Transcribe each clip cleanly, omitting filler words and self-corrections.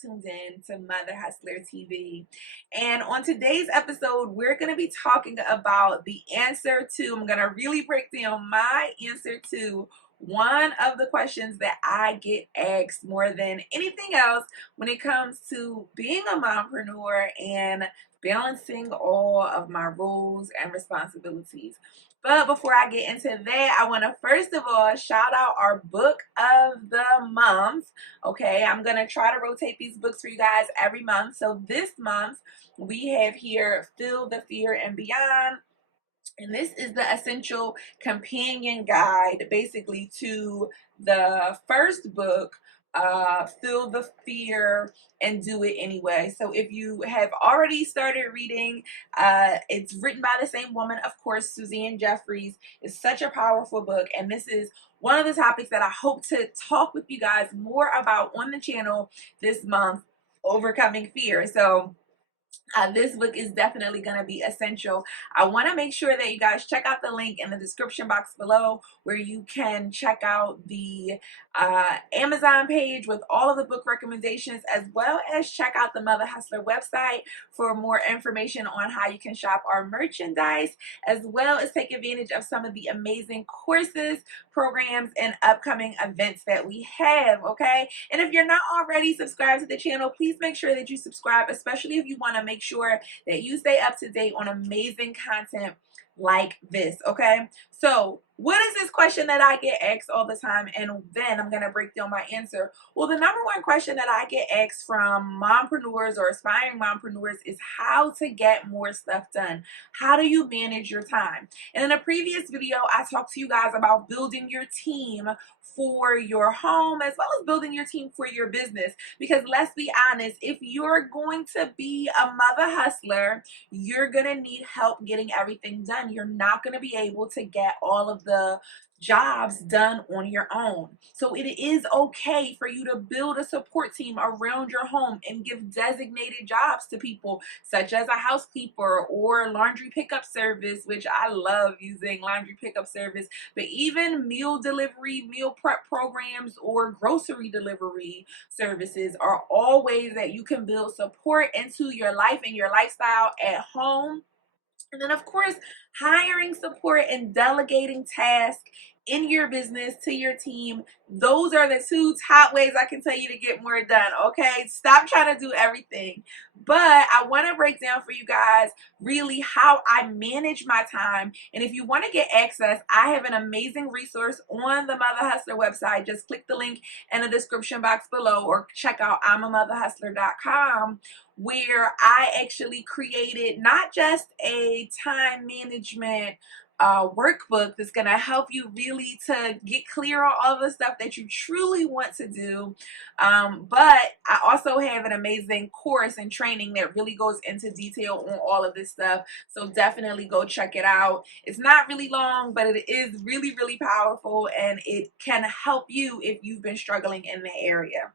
tuned in to Mother Hustler TV. And on today's episode, we're going to be talking about the answer to, I'm going to really break down my answer to one of the questions that I get asked more than anything else when it comes to being a mompreneur and balancing all of my roles and responsibilities. But before I get into that, I want to first of all shout out our book of the month. Okay, I'm going to try to rotate these books for you guys every month. So this month we have here Feel the Fear and Beyond. And this is the essential companion guide basically to the first book, Feel the Fear and Do It Anyway. So if you have already started reading, it's written by the same woman, of course, Suzanne Jeffries. It's such a powerful book, and this is one of the topics that I hope to talk with you guys more about on the channel this month, overcoming fear. So this book is definitely going to be essential. I want to make sure that you guys check out the link in the description box below where you can check out the Amazon page with all of the book recommendations, as well as check out the Mother Hustler website for more information on how you can shop our merchandise, as well as take advantage of some of the amazing courses, programs, and upcoming events that we have. Okay, and if you're not already subscribed to the channel, please make sure that you subscribe, especially if you want to make sure that you stay up to date on amazing content like this. Okay, so what is this question that I get asked all the time, and then I'm going to break down my answer. Well, the number one question that I get asked from mompreneurs or aspiring mompreneurs is how to get more stuff done. How do you manage your time? And in a previous video, I talked to you guys about building your team for your home as well as building your team for your business, because let's be honest, if you're going to be a mother hustler, you're gonna need help getting everything done. You're not gonna be able to get all of the jobs done on your own. So it is okay for you to build a support team around your home and give designated jobs to people, such as a housekeeper or laundry pickup service, which I love using laundry pickup service, but even meal delivery, meal prep programs, or grocery delivery services are all ways that you can build support into your life and your lifestyle at home. And then, of course, hiring support and delegating tasks in your business to your team. Those are the two top ways I can tell you to get more done. Okay, stop trying to do everything. But I want to break down for you guys really how I manage my time. And if you want to get access, I have an amazing resource on the Mother Hustler website. Just click the link in the description box below or check out imamotherhustler.com, where I actually created not just a time management workbook that's going to help you really to get clear on all the stuff that you truly want to do, but I also have an amazing course and training that really goes into detail on all of this stuff. So definitely go check it out. It's not really long, but it is really, really powerful, and it can help you if you've been struggling in the area.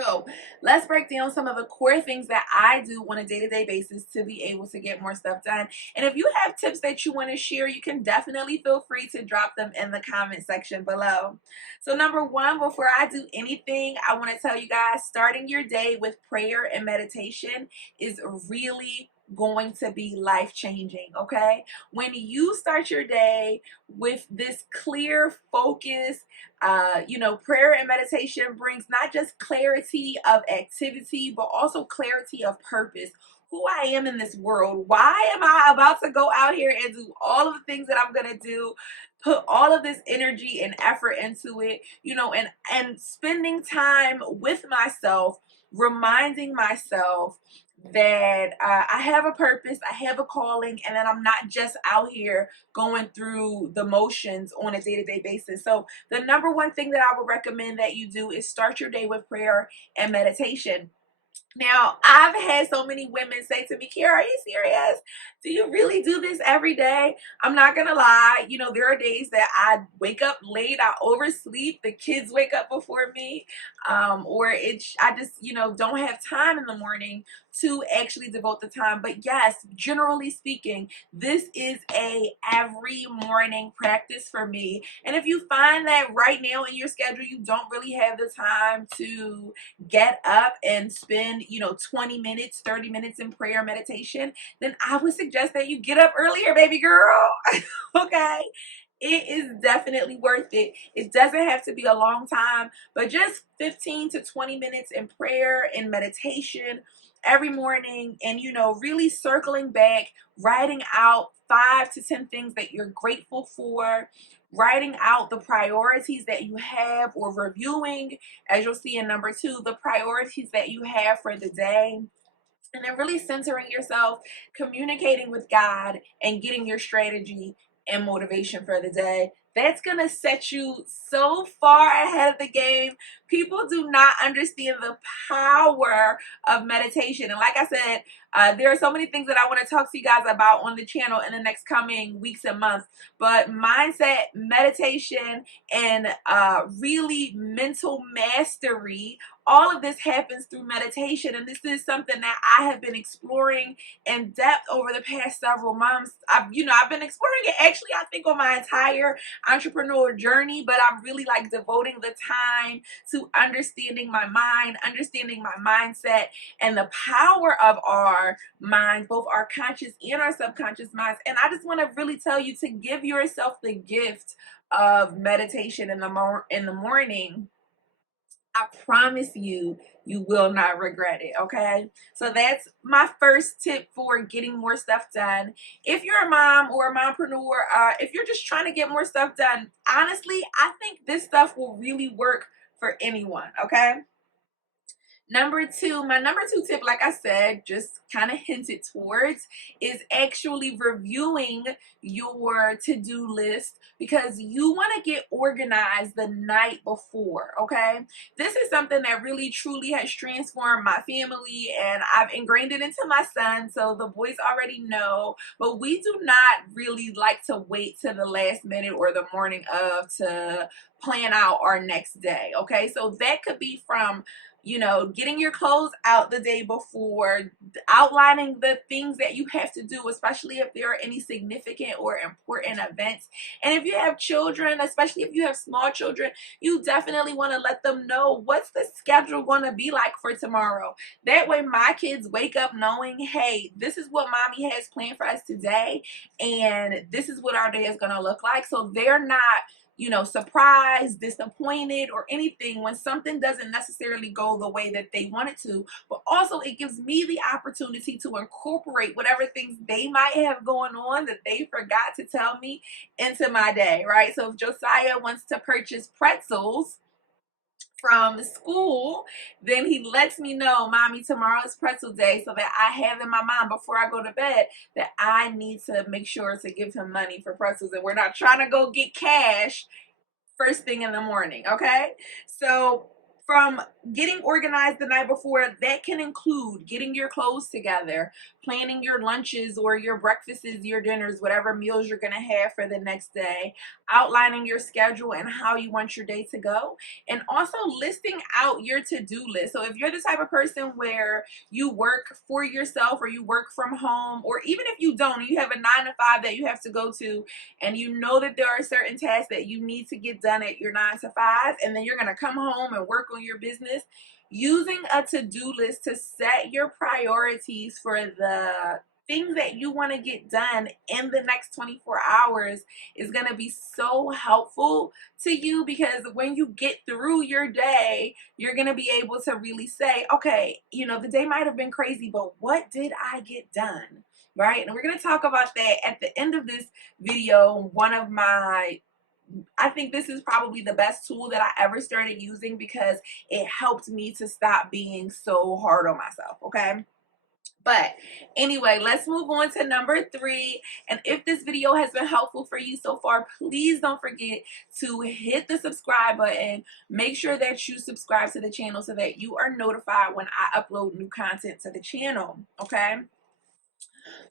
So let's break down some of the core things that I do on a day-to-day basis to be able to get more stuff done. And if you have tips that you want to share, you can definitely feel free to drop them in the comment section below. So number one, before I do anything, I want to tell you guys, starting your day with prayer and meditation is really going to be life-changing. Okay, when you start your day with this clear focus, prayer and meditation brings not just clarity of activity, but also clarity of purpose. Who I am in this world. Why am I about to go out here and do all of the things that I'm going to do? Put all of this energy and effort into it, and spending time with myself, reminding myself that I have a purpose, I have a calling, and that I'm not just out here going through the motions on a day-to-day basis. So the number one thing that I would recommend that you do is start your day with prayer and meditation. Now, I've had so many women say to me, Kiarra, are you serious? Do you really do this every day? I'm not gonna lie, you know, there are days that I wake up late, I oversleep, the kids wake up before me, or I just, you know, don't have time in the morning to actually devote the time. But yes, generally speaking, this is a every morning practice for me. And if you find that right now in your schedule you don't really have the time to get up and spend, you know, 20 minutes, 30 minutes in prayer meditation, then I would suggest that you get up earlier, baby girl. Okay? It is definitely worth it. It doesn't have to be a long time, but just 15 to 20 minutes in prayer and meditation every morning, and, you know, really circling back, writing out 5 to 10 things that you're grateful for, writing out the priorities that you have, or reviewing, as you'll see in number 2, the priorities that you have for the day. And then really centering yourself, communicating with God, and getting your strategy and motivation for the day. That's going to set you so far ahead of the game. People do not understand the power of meditation. And like I said, there are so many things that I want to talk to you guys about on the channel in the next coming weeks and months. But mindset, meditation, and really mental mastery, all of this happens through meditation. And this is something that I have been exploring in depth over the past several months. I've been exploring it actually, I think, on my entire entrepreneur journey, but I'm really like devoting the time to understanding my mind, understanding my mindset, and the power of our minds, both our conscious and our subconscious minds. And I just want to really tell you to give yourself the gift of meditation in the morning. I promise you, you will not regret it, okay? So that's my first tip for getting more stuff done. If you're a mom or a mompreneur, if you're just trying to get more stuff done, honestly, I think this stuff will really work for anyone, okay? Number 2, my number 2 tip, like I said, just kind of hinted towards, is actually reviewing your to-do list, because you want to get organized the night before, okay? This is something that really truly has transformed my family, and I've ingrained it into my son, so the boys already know. But we do not really like to wait to the last minute or the morning of to plan out our next day, okay? So that could be from, you know, getting your clothes out the day before, outlining the things that you have to do, especially if there are any significant or important events. And if you have children, especially if you have small children, you definitely want to let them know what's the schedule going to be like for tomorrow. That way my kids wake up knowing, hey, this is what mommy has planned for us today, and this is what our day is going to look like. So they're not, you know, surprised, disappointed, or anything when something doesn't necessarily go the way that they want it to. But also it gives me the opportunity to incorporate whatever things they might have going on that they forgot to tell me into my day, right? So if Josiah wants to purchase pretzels from school, then he lets me know, mommy, tomorrow is pretzel day, so that I have in my mind before I go to bed that I need to make sure to give him money for pretzels, and we're not trying to go get cash first thing in the morning, okay? So from getting organized the night before, that can include getting your clothes together, planning your lunches or your breakfasts, your dinners, whatever meals you're going to have for the next day, outlining your schedule and how you want your day to go, and also listing out your to-do list. So if you're the type of person where you work for yourself, or you work from home, or even if you don't, you have a 9 to 5 that you have to go to, and you know that there are certain tasks that you need to get done at your 9 to 5, and then you're going to come home and work on your business, using a to-do list to set your priorities for the things that you want to get done in the next 24 hours is going to be so helpful to you, because when you get through your day, you're going to be able to really say, okay, you know, the day might have been crazy, but what did I get done? Right? And we're going to talk about that at the end of this video. I think this is probably the best tool that I ever started using, because it helped me to stop being so hard on myself, okay? But anyway, let's move on to number 3. And if this video has been helpful for you so far, please don't forget to hit the subscribe button. Make sure that you subscribe to the channel so that you are notified when I upload new content to the channel, okay?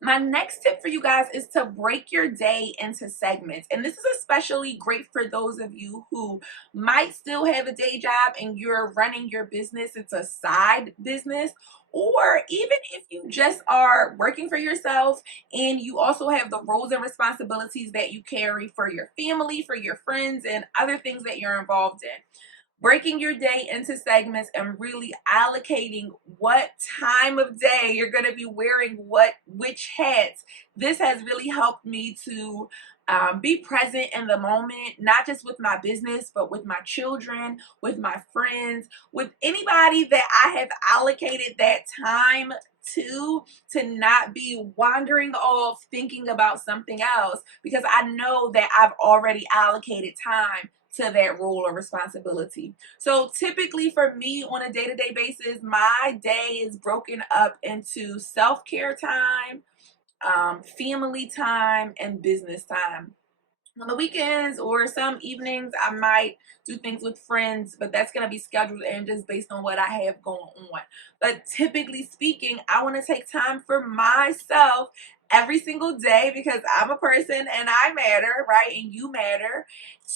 My next tip for you guys is to break your day into segments. And this is especially great for those of you who might still have a day job and you're running your business. It's a side business. Or even if you just are working for yourself and you also have the roles and responsibilities that you carry for your family, for your friends, and other things that you're involved in. Breaking your day into segments and really allocating what time of day you're going to be wearing which hats. This has really helped me to be present in the moment, not just with my business, but with my children, with my friends, with anybody that I have allocated that time to not be wandering off thinking about something else, because I know that I've already allocated time to that role or responsibility. So typically for me on a day-to-day basis, my day is broken up into self-care time, family time, and business time. On the weekends or some evenings, I might do things with friends, but that's going to be scheduled and just based on what I have going on. But typically speaking, I want to take time for myself every single day, because I'm a person and I matter, right? And you matter,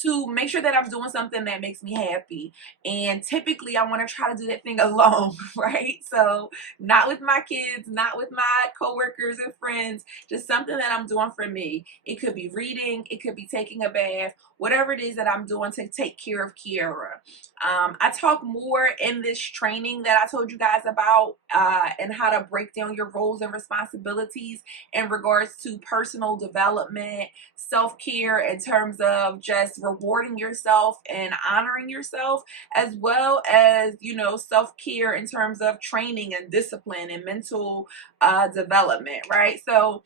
to make sure that I'm doing something that makes me happy. And typically I want to try to do that thing alone, right? So not with my kids, not with my coworkers and friends, just something that I'm doing for me. It could be reading, it could be taking a bath, whatever it is that I'm doing to take care of Kiarra. I talk more in this training that I told you guys about and how to break down your roles and responsibilities in regards to personal development, self-care in terms of just rewarding yourself and honoring yourself, as well as, you know, self-care in terms of training and discipline and mental development, right? So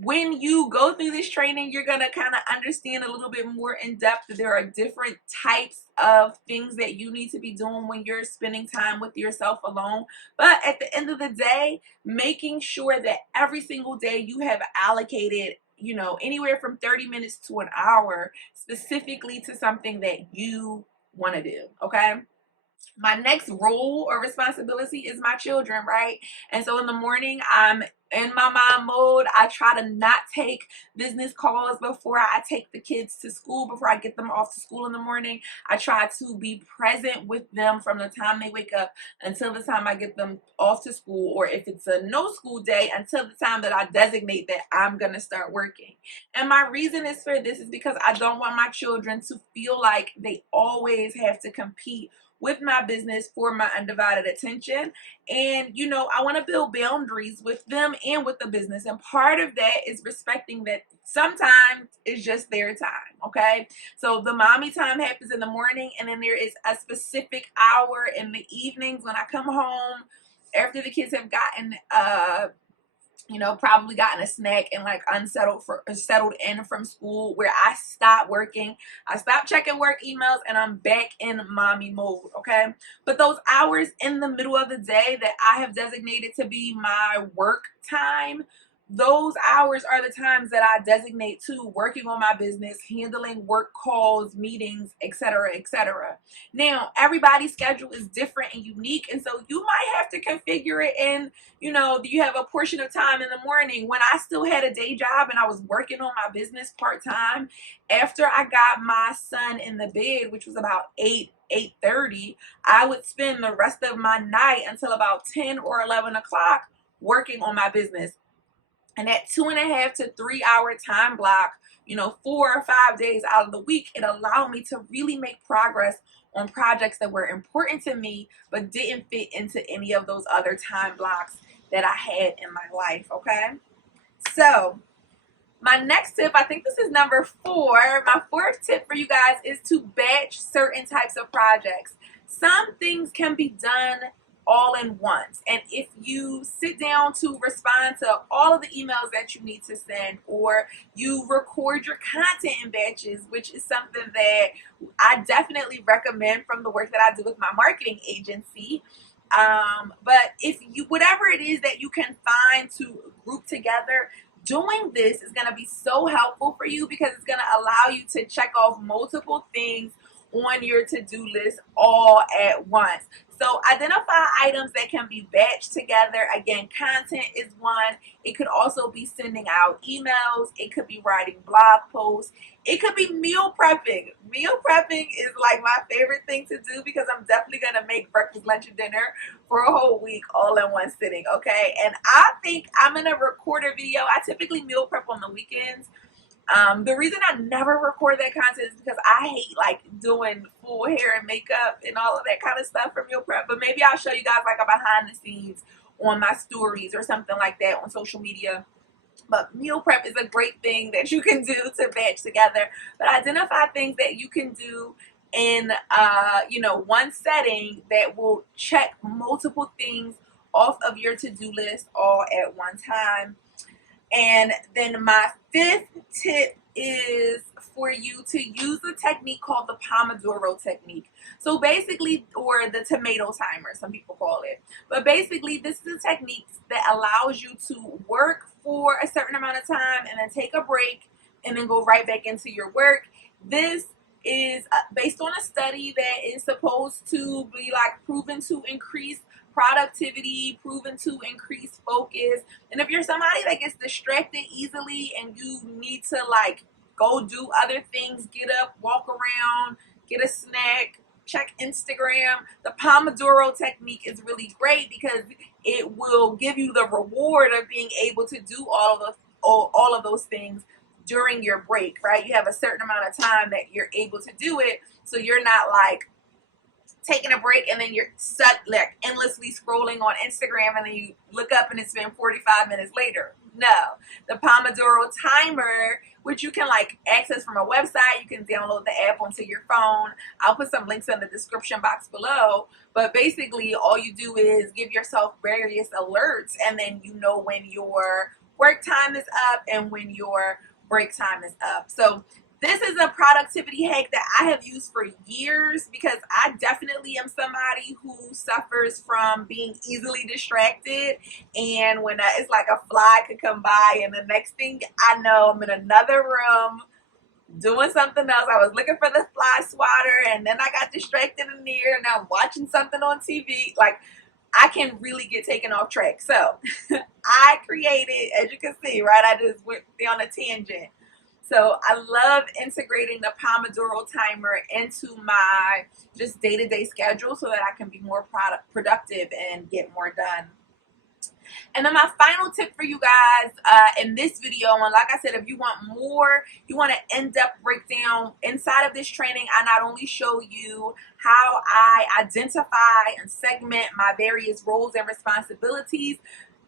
when you go through this training, you're going to kind of understand a little bit more in depth that there are different types of things that you need to be doing when you're spending time with yourself alone. But at the end of the day, making sure that every single day you have allocated, you know, anywhere from 30 minutes to an hour specifically to something that you want to do, okay? My next role or responsibility is my children, right? And so in the morning, I'm in my mom mode. I try to not take business calls before I take the kids to school, before I get them off to school in the morning. I try to be present with them from the time they wake up until the time I get them off to school, or if it's a no school day, until the time that I designate that I'm going to start working. And my reason is for this is because I don't want my children to feel like they always have to compete with my business for my undivided attention. And, you know, I want to build boundaries with them and with the business. And part of that is respecting that sometimes it's just their time, okay? So the mommy time happens in the morning, and then there is a specific hour in the evenings when I come home after the kids have gotten you know, probably gotten a snack and like settled in from school, where I stop working, I stop checking work emails, and I'm back in mommy mode, okay? But those hours in the middle of the day that I have designated to be my work time, those hours are the times that I designate to working on my business, handling work calls, meetings, etc., etc. Now, everybody's schedule is different and unique, and so you might have to configure it in, you know, you have a portion of time in the morning. When I still had a day job and I was working on my business part-time, after I got my son in the bed, which was about 8:30, I would spend the rest of my night until about 10 or 11 o'clock working on my business. And that 2.5 to 3 hour time block, you know, 4 or 5 days out of the week, it allowed me to really make progress on projects that were important to me but didn't fit into any of those other time blocks that I had in my life, okay? So my next tip, I think this is number 4. My 4th tip for you guys is to batch certain types of projects. Some things can be done all in once, and if you sit down to respond to all of the emails that you need to send, or you record your content in batches, which is something that I definitely recommend from the work that I do with my marketing agency, But if you, whatever it is that you can find to group together, doing this is going to be so helpful for you because it's going to allow you to check off multiple things on your to-do list all at once. So identify items that can be batched together. Again, content is one. It could also be sending out emails. It could be writing blog posts. It could be meal prepping. Meal prepping is like my favorite thing to do because I'm definitely going to make breakfast, lunch, and dinner for a whole week all in one sitting, okay? And I think I'm going to record a video. I typically meal prep on the weekends. The reason I never record that content is because I hate like doing full hair and makeup and all of that kind of stuff for meal prep. But maybe I'll show you guys like a behind the scenes on my stories or something like that on social media. But meal prep is a great thing that you can do to batch together. But identify things that you can do in one setting that will check multiple things off of your to-do list all at one time. And then my fifth tip is for you to use a technique called the Pomodoro technique. So basically, or the tomato timer, some people call it. But basically, this is a technique that allows you to work for a certain amount of time and then take a break and then go right back into your work. This is based on a study that is supposed to be like proven to increase productivity, proven to increase focus. And if you're somebody that gets distracted easily and you need to like go do other things, get up, walk around, get a snack, check Instagram, the Pomodoro technique is really great because it will give you the reward of being able to do all of those things during your break, right? You have a certain amount of time that you're able to do it, so you're not like taking a break and then you're like endlessly scrolling on Instagram and then you look up and it's been 45 minutes later. No, the Pomodoro timer, which you can like access from a website, you can download the app onto your phone. I'll put some links in the description box below. But basically all you do is give yourself various alerts and then you know when your work time is up and when your break time is up. So this is a productivity hack that I have used for years because I definitely am somebody who suffers from being easily distracted. And when it's like a fly could come by and the next thing I know, I'm in another room doing something else. I was looking for the fly swatter and then I got distracted in there and I'm watching something on TV. Like I can really get taken off track. So I created, as you can see, right, I just went on a tangent. So I love integrating the Pomodoro timer into my just day-to-day schedule so that I can be more productive and get more done. And then my final tip for you guys in this video, and like I said, if you want more, you want an in-depth breakdown inside of this training, I not only show you how I identify and segment my various roles and responsibilities,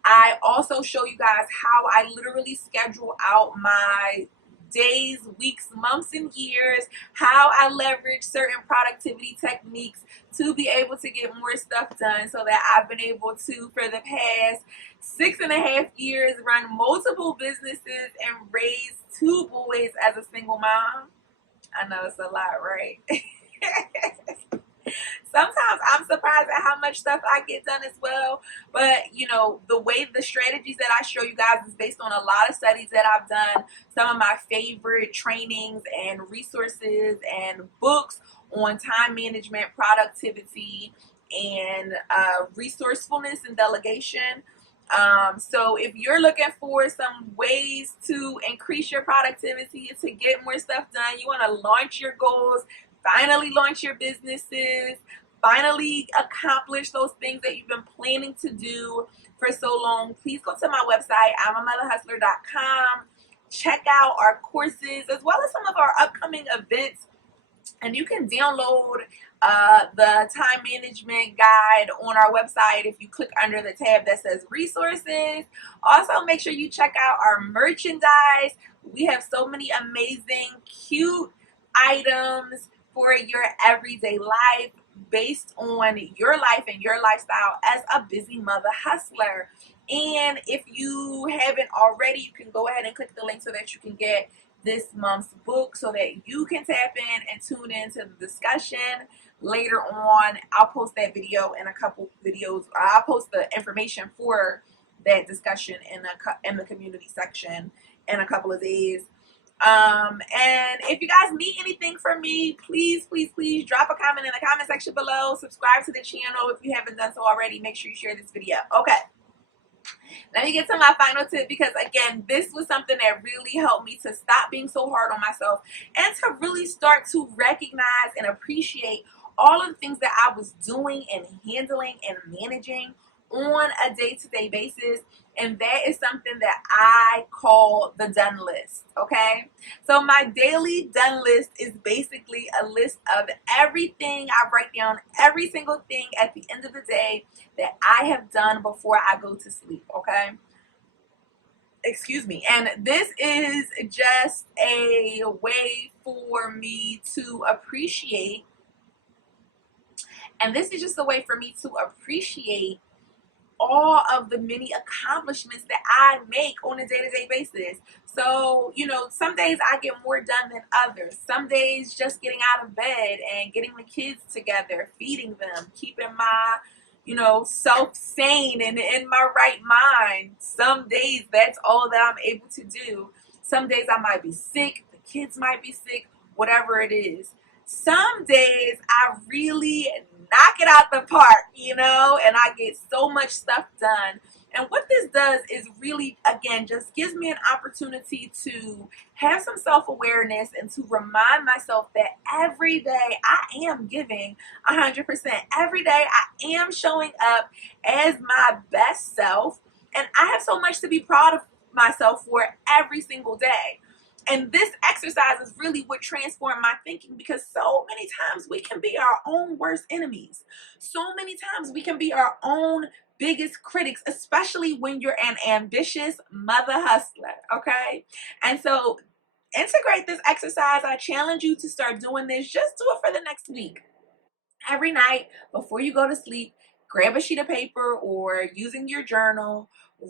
I also show you guys how I literally schedule out my days, weeks, months, and years, how I leverage certain productivity techniques to be able to get more stuff done so that I've been able to, for the past 6.5 years, run multiple businesses and raise 2 boys as a single mom. I know it's a lot, right? Sometimes I'm surprised at how much stuff I get done as well. But, you know, the strategies that I show you guys is based on a lot of studies that I've done, some of my favorite trainings and resources and books on time management, productivity, and resourcefulness and delegation. So if you're looking for some ways to increase your productivity, to get more stuff done, you want to launch your goals, finally launch your businesses, finally accomplish those things that you've been planning to do for so long, please go to my website, I'mAMotherHustler.com. Check out our courses as well as some of our upcoming events. And you can download the time management guide on our website if you click under the tab that says resources. Also, make sure you check out our merchandise. We have so many amazing, cute items for your everyday life based on your life and your lifestyle as a busy mother hustler. And if you haven't already, you can go ahead and click the link so that you can get this month's book so that you can tap in and tune into the discussion later on. I'll post that video in a couple videos. I'll post the information for that discussion in the community section in a couple of days. And if you guys need anything from me, please drop a comment in the comment section below. Subscribe to the channel if you haven't done so already. Make sure you share this video. Okay, let me get to my final tip, because again, this was something that really helped me to stop being so hard on myself and to really start to recognize and appreciate all of the things that I was doing and handling and managing on a day-to-day basis. And that is something that I call the done list. Okay, so my daily done list is basically a list of everything. I write down every single thing at the end of the day that I have done before I go to sleep. Okay, excuse me. And this is just a way for me to appreciate, all of the many accomplishments that I make on a day-to-day basis. So, you know, some days I get more done than others. Some days just getting out of bed and getting the kids together, feeding them, keeping my, you know, self sane and in my right mind. Some days that's all that I'm able to do. Some days I might be sick, the kids might be sick, whatever it is. Some days I really knock it out the park, you know, and I get so much stuff done. And what this does is really, again, just gives me an opportunity to have some self-awareness and to remind myself that every day I am giving 100%. Every day I am showing up as my best self. And I have so much to be proud of myself for every single day. And this exercise is really what transformed my thinking, because so many times we can be our own worst enemies. So many times we can be our own biggest critics, especially when you're an ambitious mother hustler, okay? And so integrate this exercise. I challenge you to start doing this. Just do it for the next week. Every night before you go to sleep, grab a sheet of paper or using your journal,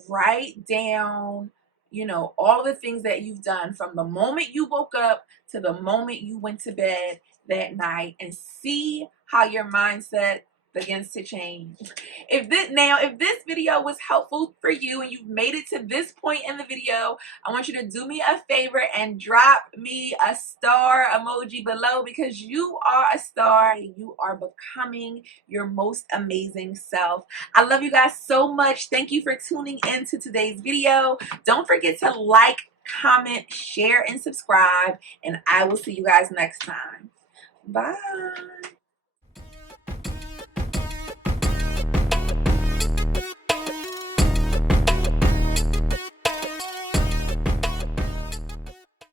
write down, you know, all the things that you've done from the moment you woke up to the moment you went to bed that night, and see how your mindset begins to change. If this video was helpful for you and you've made it to this point in the video, I want you to do me a favor and drop me a star emoji below, because you are a star and you are becoming your most amazing self. I love you guys so much. Thank you for tuning in to today's video. Don't forget to like, comment, share, and subscribe, and I will see you guys next time. Bye.